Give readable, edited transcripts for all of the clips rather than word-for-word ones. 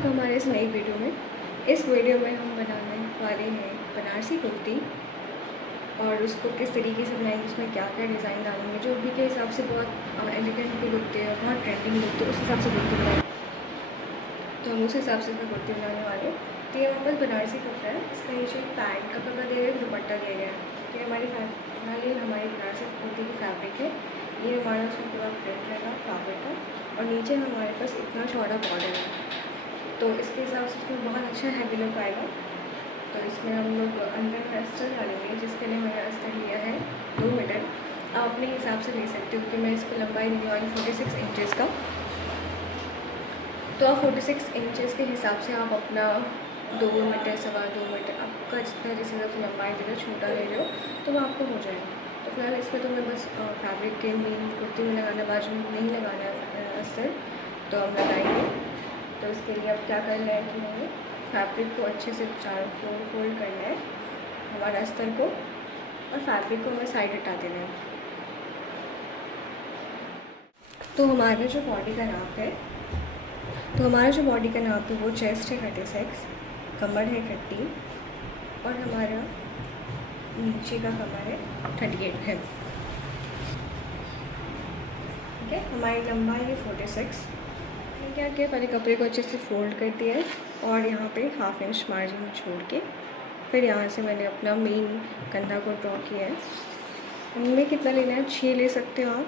आपका हमारे इस नई वीडियो में। इस वीडियो में हम बनाने वाले हैं बनारसी कुर्ती और उसको किस तरीके से बनाएंगे, उसमें क्या क्या डिज़ाइन डालेंगे जो अभी के हिसाब से बहुत एलिगेंट भी लगते हैं, बहुत ट्रेंडिंग लगते हैं, उस हिसाब से कुर्ती बनाएंगे। तो हम उस हिसाब से इसमें कुर्ती बनाने वाले। तो ये हमारे पास बनारसी कपड़ा है, इसका नीचे पैंट का कपड़ा दिया गया है, दुपट्टा दिया गया है। तो ये हमारी बनारसी कुर्ती की फैब्रिक है। ये हमारा उसमें पूरा प्रिंट रहेगा फैब्रिक का, और नीचे हमारे पास इतना चौड़ा बॉर्डर है, तो इसके हिसाब से इसमें बहुत अच्छा हैवी लुक आएगा। तो इसमें हम लोग अंदर में अस्तर डालेंगे, जिसके लिए मैंने अस्तर लिया है 2 मीटर। आप अपने हिसाब से ले सकते हो, क्योंकि मैं इसको लंबाई देने वाली 46 इंचज़ का। तो आप 46 इंचज़ के हिसाब से आप अपना 2 मीटर, 2.25 मीटर, आपका जितना जिस हिसाब से लंबाई दे रहे हो, छोटा ले रहे हो, तो वो आपको हो जाएगा। तो फिलहाल इस पर तो मैं बस फैब्रिक के मेन कुर्ती में लगाना, बाजू में नहीं लगाना है अस्तर, तो हम लगाएंगे। तो इसके लिए अब क्या करना है कि हमें फैब्रिक को अच्छे से 4 फोल्ड करना है, हमारा अस्तर को, और फैब्रिक को हमें साइड हटा देना है। तो हमारा जो बॉडी का नाप है, वो चेस्ट है 36, कमर है 30, और हमारा नीचे का कमर है 38 है। ठीक है, हमारी लंबाई है 46। मैंने क्या किया, पहले कपड़े को अच्छे से फोल्ड कर दिया है, और यहाँ पे 1/2 इंच मार्जिन छोड़ के फिर यहाँ से मैंने अपना मेन कंधा को ड्रॉ किया है। हमें कितना लेना है, 6 ले सकते हो आप।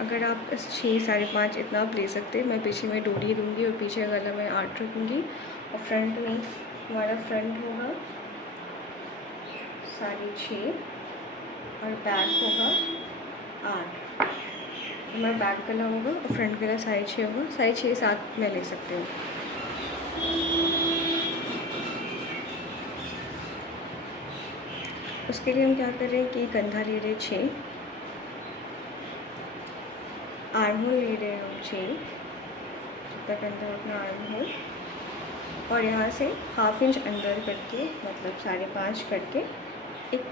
अगर आप 6, 5.5 इतना आप ले सकते हैं। मैं पीछे में डोरी दूँगी और पीछे गला में 8 रखूँगी, और फ्रंट में हमारा फ्रंट होगा 6.5 और बैक होगा 8। हमारा बैक गला होगा और फ्रंट गला 6.5 होगा, 6.5 7 में ले सकते हो। उसके लिए हम क्या कर रहे हैं कि कंधा ले रहे 6, आर्म होल ले रहे हैं हम 6, जितना कंधा उतना आर्म होल, और यहाँ से 1/2 इंच अंदर करके, मतलब 5.5 करके एक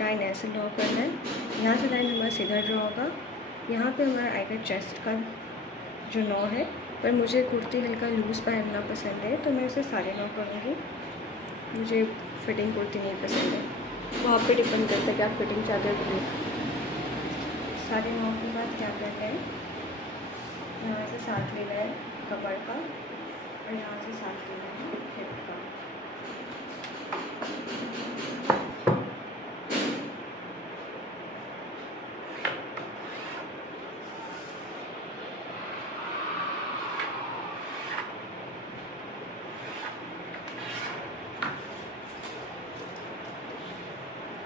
लाइन ऐसे ड्रॉ करना है। यहाँ से लाइन हमारा सीधा ड्रॉ होगा। यहाँ पे हमारा आएगा चेस्ट का जो 9 है, पर मुझे कुर्ती हल्का लूज़ पहनना पसंद है, तो मैं इसे 9.5 करूँगी। मुझे फिटिंग कुर्ती नहीं पसंद है, वो आप पे डिपेंड करता है कि आप फिटिंग चाहते हो कि नहीं। 9.5 के बाद क्या करना है, यहाँ से 7 लेना है कमर का, और यहाँ से 7 लेना है हिप का।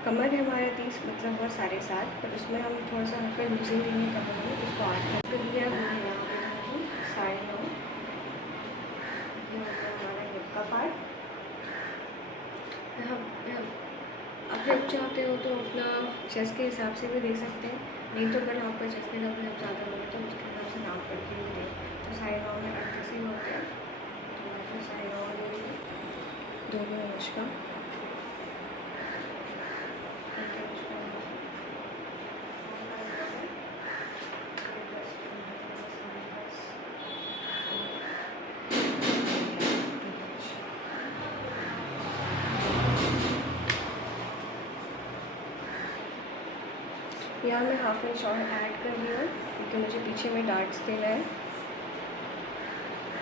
कमर है हमारा 30, मतलब वो 7.5, पर उसमें हम थोड़ा सा हल्का लूजिंग देंगे कमर में, उसको 8 कर लिया। वो है यहाँ पे 9.5। ये होता है हमारा हिप का पार्ट। आप हिप चाहते हो तो अपना चेस्ट के हिसाब से भी दे सकते हैं, नहीं तो अगर आपका चेस्ट के हिसाब से जब ज़्यादा होगा तो उसके हिसाब से नाप करके भी दें। तो 9.5 में 38 ही होते हैं, तो मैं फिर 9.5 लूँगी, 2 इंच का। यहाँ मैं 1/2 इंच और ऐड कर रही हूँ, क्योंकि मुझे पीछे में डार्ट्स देना है,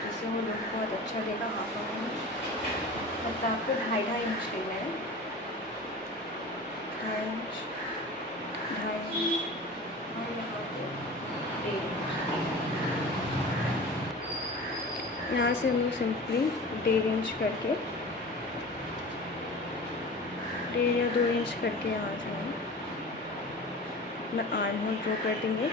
जिससे वो लुक बहुत अच्छा देगा। 1/2 इंच मतलब आपको 2.5 इंच लेना है, 2.5 इंच, 2.5 इंच, और यहाँ पे 1 इंच। यहाँ से हम लोग सिंपली 1.5 इंच करके, 1.5 या 2 इंच करके यहाँ से हम अपना आर्म होल ड्रॉ कर देंगे।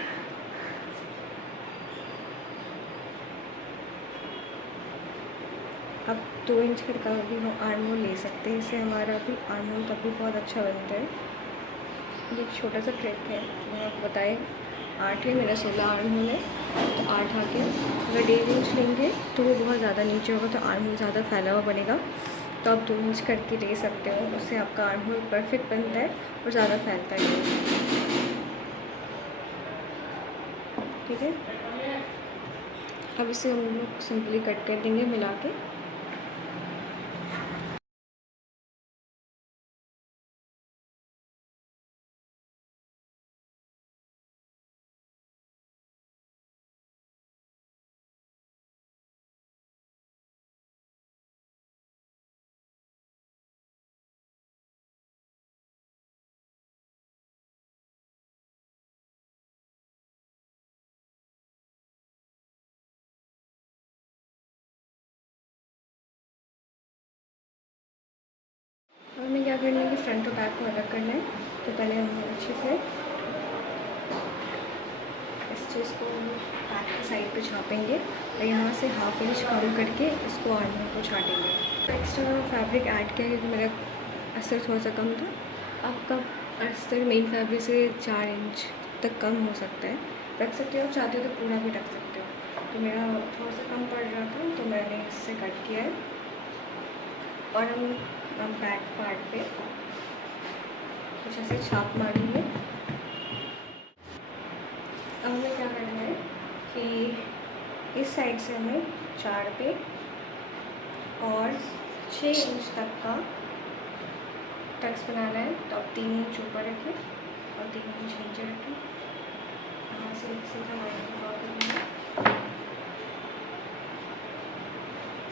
अब 2 इंच का भी हम आर्म होल ले सकते हैं, इससे हमारा भी आर्म होल तब भी बहुत अच्छा बनता है। ये एक छोटा सा ट्रिक है, मैं आपको बताएं। 8 है, मेरा 16 आर्म होल है, तो 8 आके अगर 1.5 इंच लेंगे तो वो बहुत ज़्यादा नीचे होगा, तो आर्म होल ज़्यादा फैला हुआ बनेगा। तो आप 2 इंच करके ले सकते हो, उससे आपका आर्म होल परफेक्ट बनता है और ज़्यादा फैलता है। ठीक है, अब इसे हम लोग सिंपली कट कर देंगे मिला के। अब हमें क्या करना है कि फ्रंट और बैक को अलग करना है। तो पहले हम अच्छे से इस चीज़ को बैक की साइड पे छापेंगे और यहाँ से हाफ इंच कम करके इसको आर्मर को छाटेंगे। तो एक्स्ट्रा फैब्रिक ऐड किया क्योंकि मेरा अस्तर थोड़ा सा कम था। आपका अस्तर मेन फैब्रिक से 4 इंच तक कम हो सकता है, रख सकते हो। आप चाहते हो तो पूरा भी रख सकते हो। तो मेरा थोड़ा सा कम पड़ रहा था तो मैंने इससे कट किया है। और हम बैक पार्ट पे कुछ ऐसे छाप मारेंगे। अब हमें क्या करना है कि इस साइड से हमें 4 पे और 6 इंच तक का टक्स बनाना है। तो आप 3 इंच ऊपर रखें और 3 इंच नीचे रखें। यहाँ से एक सीधा लाइन ड्रॉ करेंगे।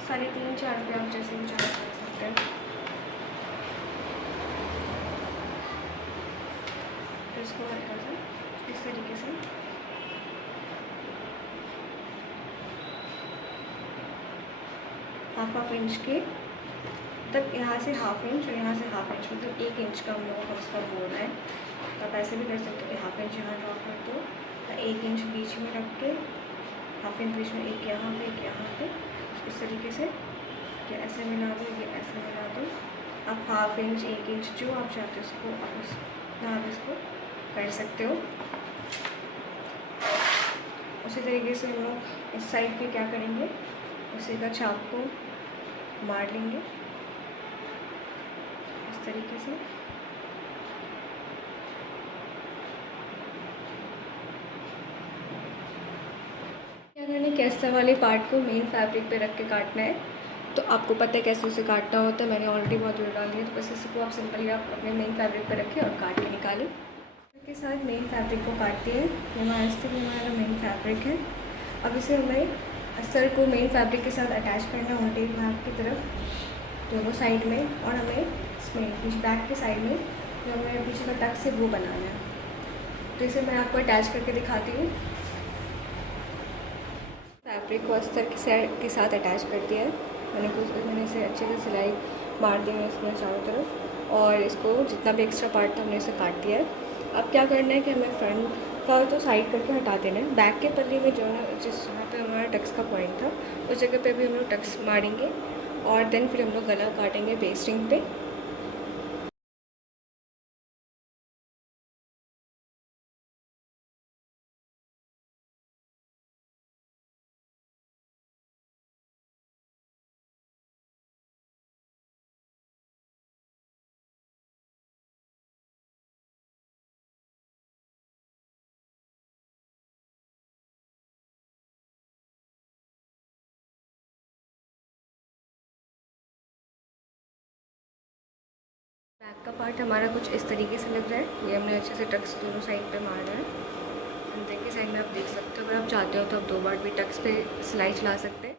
3.5 4 पे आप जैसे भी चाहे कर सकते हैं। तो इसको हल्का सा इस तरीके से हाफ इंच के तक, यहाँ से हाफ इंच और यहाँ से हाफ इंच, मतलब 1 इंच का हम लोगों को उसका बोलना है। तो आप ऐसे भी कर सकते हो कि हाफ इंच यहाँ ड्रॉ कर दो, 1 इंच बीच में रख के, हाफ इंच बीच में, एक यहाँ पे इस तरीके से, या ऐसे मिला दो, ये ऐसे मिला दो। आप हाफ इंच 1 इंच जो आप चाहते हो उसको आप इसको कर सकते हो। उसी तरीके से हम लोग इस साइड पे क्या करेंगे, उसी का छाप को मार लेंगे इस तरीके से। क्या करना है कि अस्तर वाले पार्ट को मेन फैब्रिक पे रख के काटना है। तो आपको पता है कैसे उसे काटना होता है, मैंने ऑलरेडी बहुत वीडियो डाल दी है। तो बस इसको आप सिंपली आप अपने मेन फैब्रिक पे रखें और काट के निकालें। के साथ मेन फैब्रिक को काटते हैं। हमारा अस्तर हमारा मेन फैब्रिक है। अब इसे हमें अस्तर को मेन फैब्रिक के साथ अटैच करना है उल्टे भाग की तरफ दोनों साइड में, और हमें इसमें पीछे बैक के साइड में जो हमें पीछे का टक्स है वो बनाना है। तो इसे मैं आपको अटैच करके दिखाती हूँ। फैब्रिक को अस्तर के साथ अटैच कर दिया है मैंने इसे अच्छे से सिलाई मार दी है इसमें चारों तरफ, और इसको जितना भी एक्स्ट्रा पार्ट था हमने इसे काट दिया है। अब क्या करना है कि हमें फ्रंट का तो साइड करके हटा देना है। बैक के पल्ले में जो है जिस जहाँ पे हमारा टक्स का पॉइंट था उस जगह पे भी हम लोग टक्स मारेंगे, और देन फिर हम लोग गला काटेंगे पेस्टिंग पे। बैक का पार्ट हमारा कुछ इस तरीके से लग रहा है। ये हमने अच्छे से टक्स दोनों साइड पे मारा है। अंदर की साइड में आप देख सकते हो। अगर आप चाहते हो तो आप 2 बार भी टक्स पे सिलाई चला सकते हैं।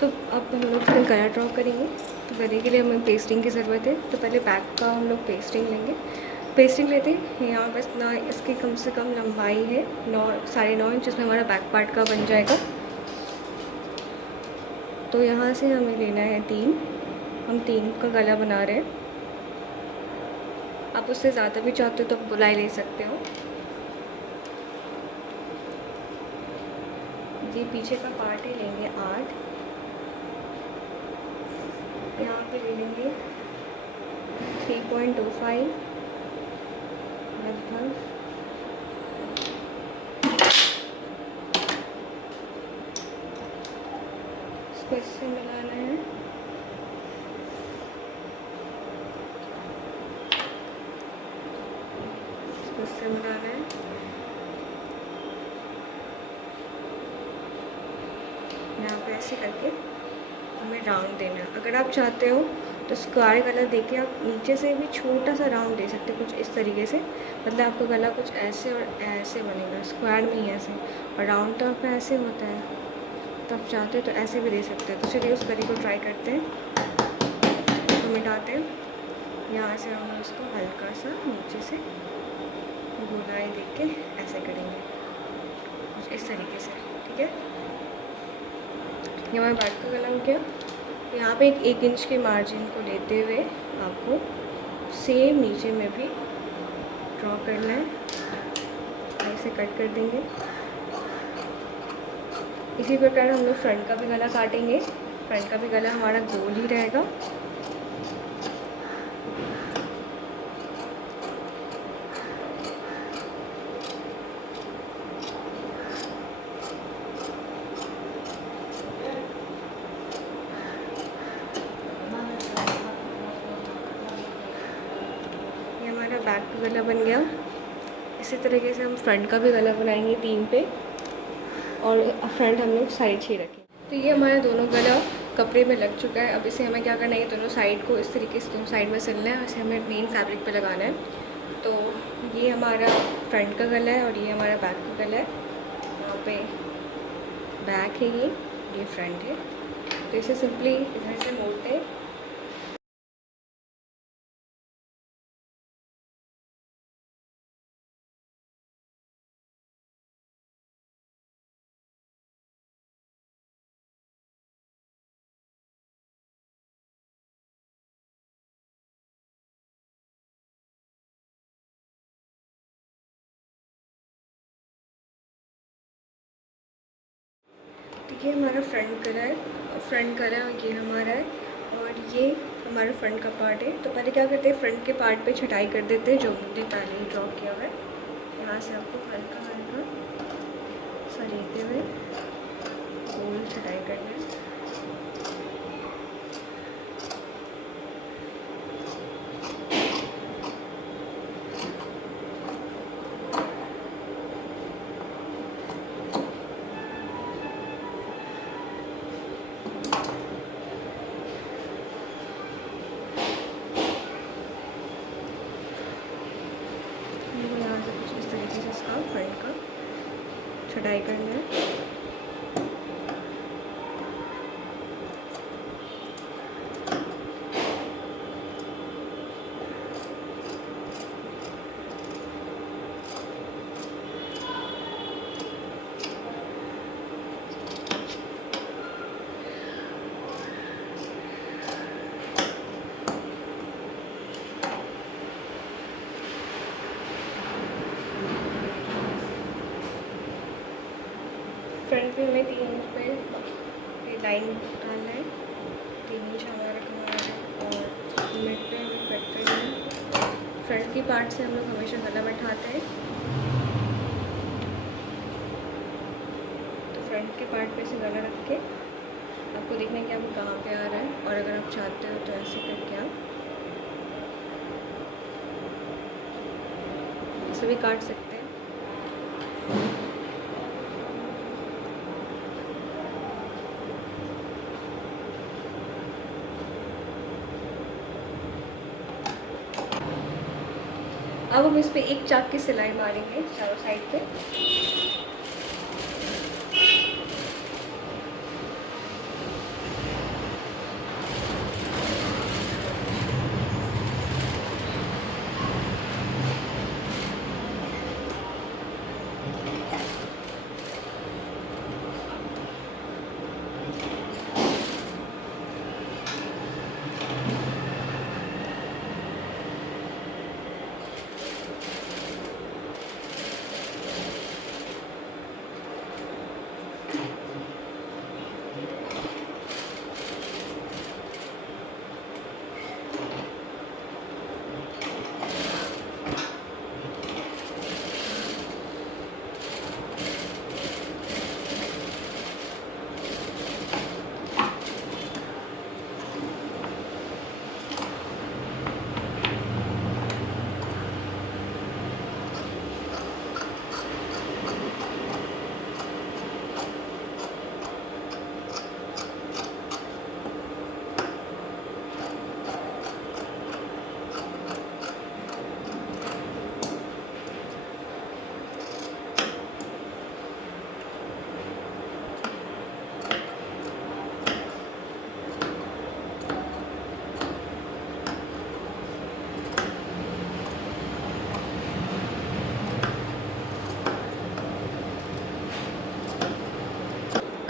तो अब हम लोग इसमें गला ड्रॉ करेंगे। तो गले के लिए हमें पेस्टिंग की ज़रूरत है। तो पहले बैक का हम लोग पेस्टिंग लेंगे। पेस्टिंग लेते हैं यहाँ बस ना, इसकी कम से कम लंबाई है 9.5 इंच, जिसमें हमारा बैक पार्ट का बन जाएगा। तो यहाँ से हमें लेना है 3, हम 3 का गला बना रहे हैं। आप उससे ज़्यादा भी चाहते हो तो आप बुलाई ले सकते हो। ये पीछे का पार्ट ही लेंगे 8, यहाँ पे ले लेंगे 3.25 लगभग। इसको इससे मिलाना है। इसको इससे मिलाना है। यहाँ पे ऐसे करके हमें राउंड देना है। अगर आप चाहते हो तो स्क्वायर गला देके आप नीचे से भी छोटा सा राउंड दे सकते हो, कुछ इस तरीके से। मतलब आपका गला कुछ ऐसे और ऐसे बनेगा, स्क्वायर में ही ऐसे, और राउंड तो आपका ऐसे होता है। तो आप चाहते हो तो ऐसे भी दे सकते हैं। तो चलिए उस करी को ट्राई करते हैं। तो मिटाते हैं, यहाँ से हम उसको हल्का सा नीचे से गोलाई दे के ऐसे करेंगे, कुछ इस तरीके से। ठीक है, ये हमारा बैक का गला हो गया। यहाँ पे एक इंच के मार्जिन को लेते हुए आपको सेम नीचे में भी ड्रॉ करना है, ऐसे कट कर देंगे। इसी प्रकार हम लोग फ्रंट का भी गला काटेंगे। फ्रंट का भी गला हमारा गोल ही रहेगा। ये हमारा बैक का गला बन गया। इसी तरीके से हम फ्रंट का भी गला बनाएंगे 3 पे, और फ्रंट हम लोग साइड ही रखें। तो ये हमारा दोनों गला कपड़े में लग चुका है। अब इसे हमें क्या करना है, दोनों साइड को इस तरीके से दोनों साइड में सिलना है, इसे हमें मेन फैब्रिक पे लगाना है। तो ये हमारा फ्रंट का गला है और ये हमारा बैक का गला है। यहाँ पे बैक है, ये फ्रंट है। तो इसे सिंपली इधर से मोड़ते हैं। तो ये हमारा फ्रंट गला है, और ये हमारा है, और ये हमारा फ्रंट का पार्ट है। तो पहले क्या करते हैं, फ्रंट के पार्ट पे छटाई कर देते हैं, जो हमने पहले ही ड्रॉ किया हुआ है। यहाँ से आपको हल्का हल्का सरीते हुए गोल छटाई करना है। यहाँ से कुछ इस तरीके से इसका फ्रंट का छटाई करना है। फ्रंट पे हमें 3 इंच पे लाइन डालना है, 3 इंच हमारा रखना है, और मिड पे हमें कट करना है। फ्रंट की पार्ट से हम लोग हमेशा गला बैठाते हैं। तो फ्रंट के पार्ट पे से गला रख के आपको देखना है कि आप कहाँ पे आ रहा है, और अगर आप चाहते हो तो ऐसे करके आप इसे भी काट सकते हैं। अब हम इस पे एक चाक की सिलाई मारेंगे चारों साइड पे।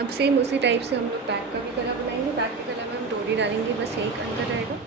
अब सेम उसी टाइप से हम लोग बैक का भी कलर बनाएंगे। बैक के कलर में हम डोरी डालेंगे, बस यही अंतर रहेगा।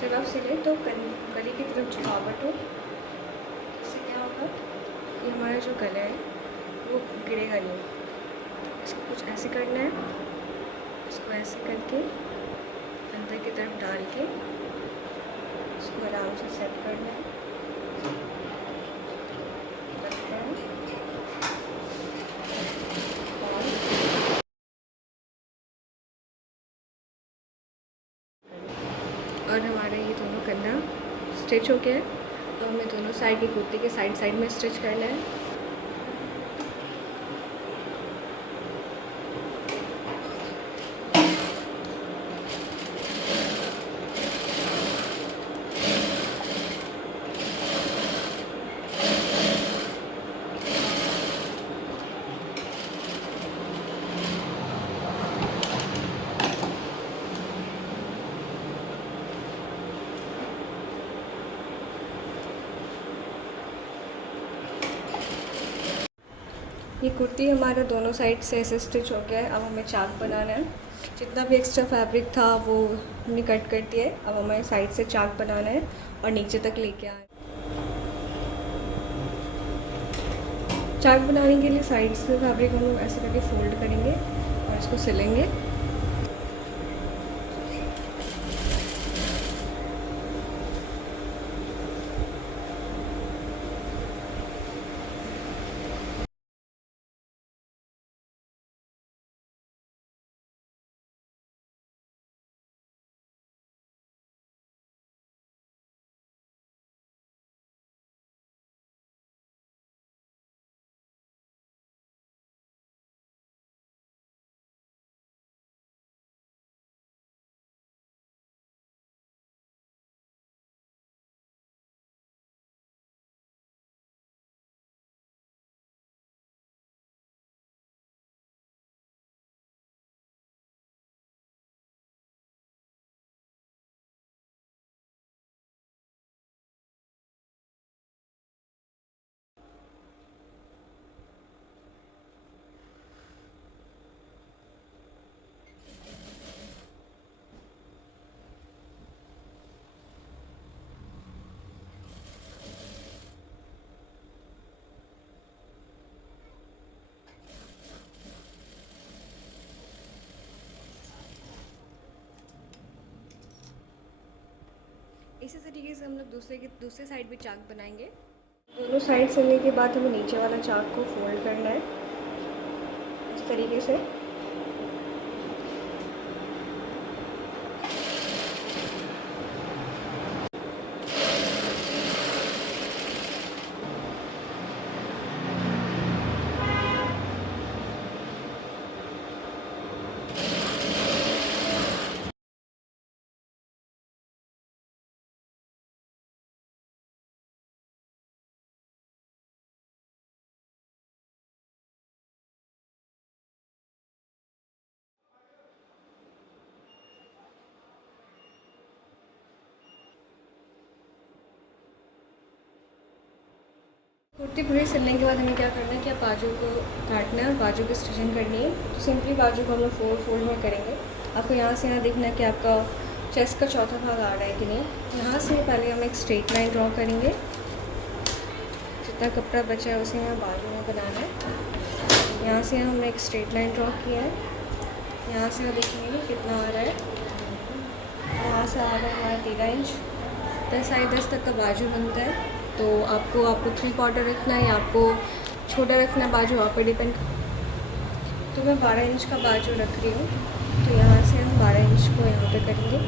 जब आप सिलें तो गले की तरफ झुकावट हो, इससे क्या होगा कि हमारा जो गला है वो गिरेगा नहीं। इसको कुछ ऐसे करना है, इसको ऐसे करके अंदर की तरफ डाल के इसको आराम से सेट करना है। और हमारा ये दोनों कंधा स्टिच हो गया है, तो हमें दोनों साइड की कुर्ती के साइड साइड में स्टिच करना है। ये कुर्ती हमारा दोनों साइड से ऐसे स्टिच हो गया है। अब हमें चाक बनाना है। जितना भी एक्स्ट्रा फैब्रिक था वो हमने कट कर दिया है। अब हमें साइड से चाक बनाना है और नीचे तक लेके आना है। चाक बनाने के लिए साइड से फैब्रिक हम लोग ऐसे करके फोल्ड करेंगे और इसको सिलेंगे। इसी तरीके से हम लोग दूसरे साइड भी चाक बनाएंगे। दोनों साइड सिलने के बाद हमें नीचे वाला चाक को फोल्ड करना है इस तरीके से। कुर्ती पूरी सिलने के बाद हमें क्या करना है कि अब बाजू को काटना है और बाजू की स्टिचिंग करनी है। तो सिंपली बाजू को हम लोग फोल्ड में करेंगे। आपको यहाँ से यहाँ देखना है कि आपका चेस्ट का चौथा भाग आ रहा है कि नहीं। यहाँ से पहले हम एक स्ट्रेट लाइन ड्रॉ करेंगे। जितना कपड़ा बचा है उसे हमें बाजू में बनाना है। यहाँ से हमने एक स्ट्रेट लाइन ड्रॉ किया है। यहाँ से हम देखेंगे कितना आ रहा है। यहाँ से आ रहा है हमारा 13 इंच। 10 तक का बाजू बनता है। तो आपको 3/4 रखना है या आपको छोटा रखना है बाजू, आप पर डिपेंड। तो मैं 12 इंच का बाजू रख रही हूँ। तो यहाँ से हम 12 इंच को यहाँ पे करेंगे।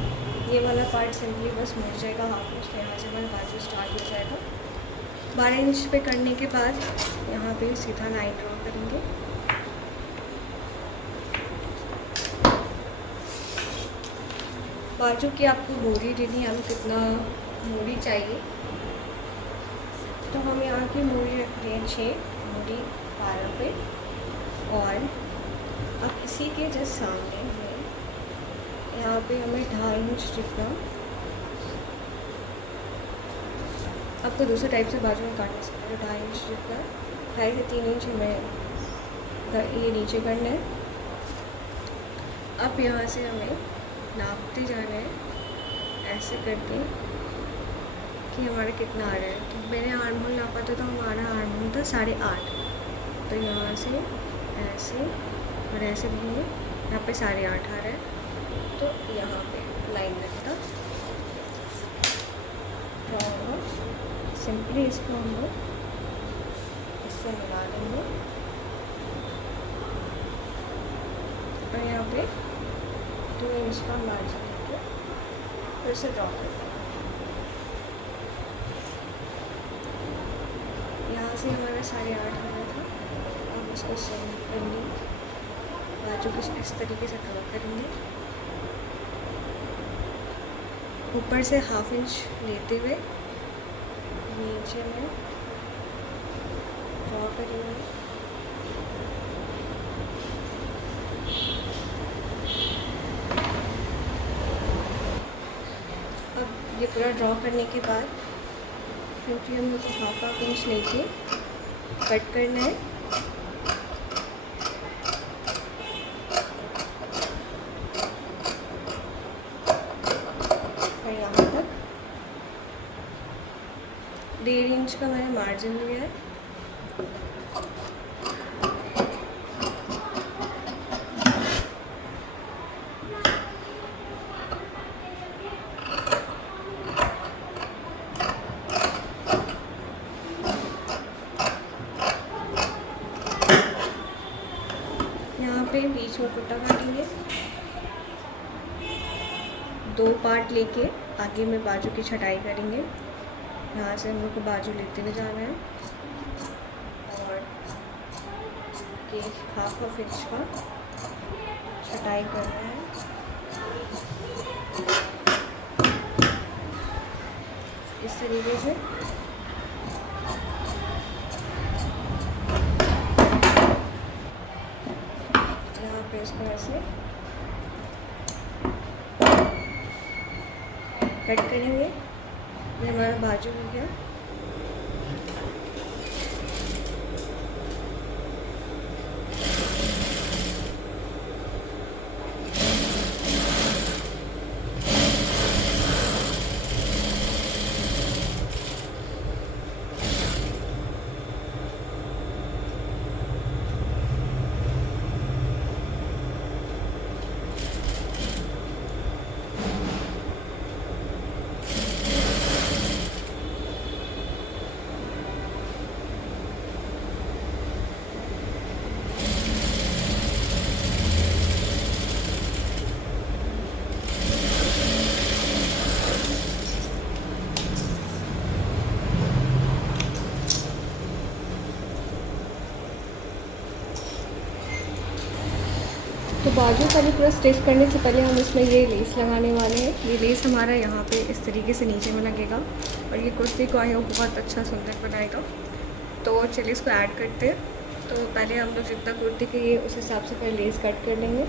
ये वाला पार्ट सिंपली बस मुड़ जाएगा हाफ इंच, तो यहाँ से हमारा बाजू स्टार्ट हो जाएगा। 12 इंच पे करने के बाद यहाँ पे सीधा लाइन ड्रॉ करेंगे। बाजू की आपको मोरी लेनी है, हमें कितना मोरी चाहिए, तो हम यहाँ की मोरी रखते हैं 6 मोरी 12 पे। और अब इसी के जस्ट सामने में यहाँ पे हमें 2.5 इंच जितना, अब तो दूसरे टाइप से बाजू में काटने सकते हैं, 2.5 इंच जितना, 2.5 से 3 इंच हमें ये नीचे करना है। अब यहाँ से हमें नापते जाना है ऐसे करके कि हमारा कितना आ रहा है। तो मैंने आर्म होल नापा था, तो हमारा आर्म होल था 8.5, तो यहाँ से ऐसे और ऐसे घूमे, यहाँ पे 8.5 आ रहा है, तो यहाँ पे लाइन लगता। और सिंपली इसको हम लोग इससे मिला लेंगे और यहाँ पे 2 इंच का मार्जिन लेके फिर से ड्रॉ करते हैं। यहाँ से हमारा 8.5 आ रहा था, अब इसको सेम करनी, बाजू कुछ इस तरीके से ड्रॉ करेंगे, ऊपर से 1/2 इंच लेते हुए नीचे में ड्रॉ करेंगे। अब ये पूरा ड्रॉ करने के बाद क्योंकि हम लोग को 1/2 इंच लेके कट करना है, और यहाँ तक 1.5 इंच का मैंने मार्जिन लिया है। यहाँ पे बीच में कुर्ता काटेंगे, 2 पार्ट लेके आगे में बाजू की छटाई करेंगे। यहाँ से हम लोग को बाजू लेते हुए जाना है और ये 1/2 इंच का छटाई करना है। इस तरीके से यहाँ पे इसको ऐसे कट करेंगे। ये हमारा बाजू हो गया। तो बाजू का भी पूरा स्टिच करने से पहले हम इसमें ये लेस लगाने वाले हैं। ये लेस हमारा यहाँ पे इस तरीके से नीचे में लगेगा और ये कुर्ती को आई हो बहुत अच्छा सुंदर बनाएगा। तो चलिए इसको ऐड करते हैं। तो पहले हम लोग जितना कुर्ती के लिए उस हिसाब से पहले लेस कट कर लेंगे।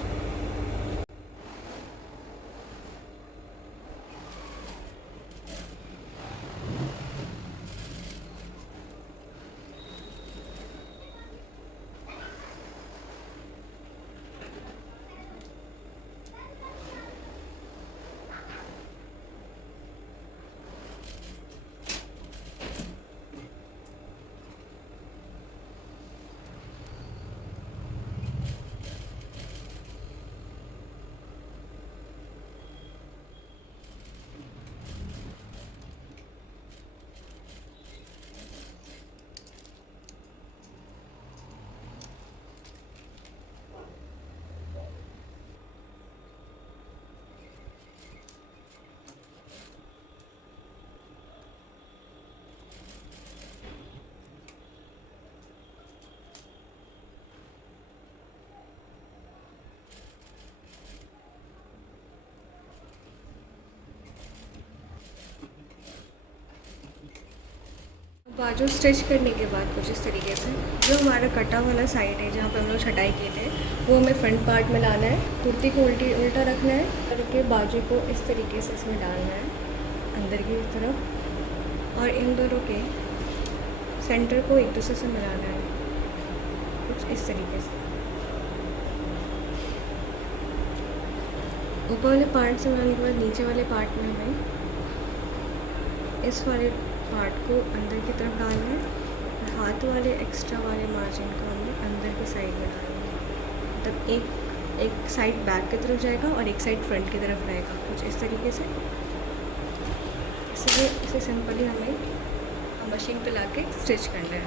बाजू स्टिच करने के बाद कुछ इस तरीके से जो हमारा कटा वाला साइड है जहाँ पे हम लोग छटाई किए थे वो हमें फ्रंट पार्ट में लाना है। कुर्ती को उल्टा रखना है, करके बाजू को इस तरीके से इसमें डालना है अंदर की तरफ, और इन दोनों के सेंटर को एक दूसरे से मिलाना है कुछ इस तरीके से। ऊपर वाले पार्ट से मिलाने के बाद नीचे वाले पार्ट में हमें इस वाले पार्ट को अंदर की तरफ डालना है और हाथ वाले एक्स्ट्रा वाले मार्जिन को हमें अंदर की साइड में डालना है। मतलब एक साइड बैक की तरफ जाएगा और एक साइड फ्रंट की तरफ रहेगा कुछ इस तरीके से। इसलिए इसे सिंपली हमें मशीन पे लाके स्टिच करना है।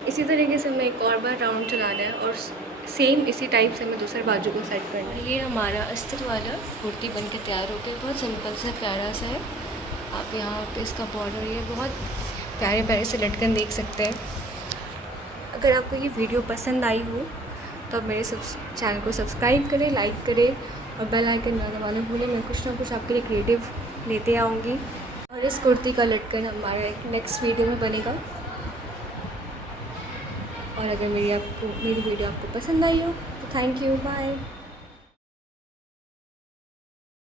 इसी तरीके से हमें एक और बार राउंड चलाना है और सेम इसी टाइप से हमें दूसरे बाजू को सेट करना है। ये हमारा अस्तर वाला कुर्ती बन के तैयार हो गया। बहुत सिंपल सा प्यारा सा है। आप यहाँ पे इसका बॉर्डर ये बहुत प्यारे प्यारे से लटकन देख सकते हैं। अगर आपको ये वीडियो पसंद आई हो तो आप मेरे चैनल को सब्सक्राइब करें, लाइक करें और बेल आइकन दबाना भूलें। मैं कुछ ना कुछ आपके लिए क्रिएटिव लेते आऊँगी। और इस कुर्ती का लटकन हमारा एक नेक्स्ट वीडियो में बनेगा। और अगर मेरी वीडियो आपको पसंद आई हो तो थैंक यू, बाय।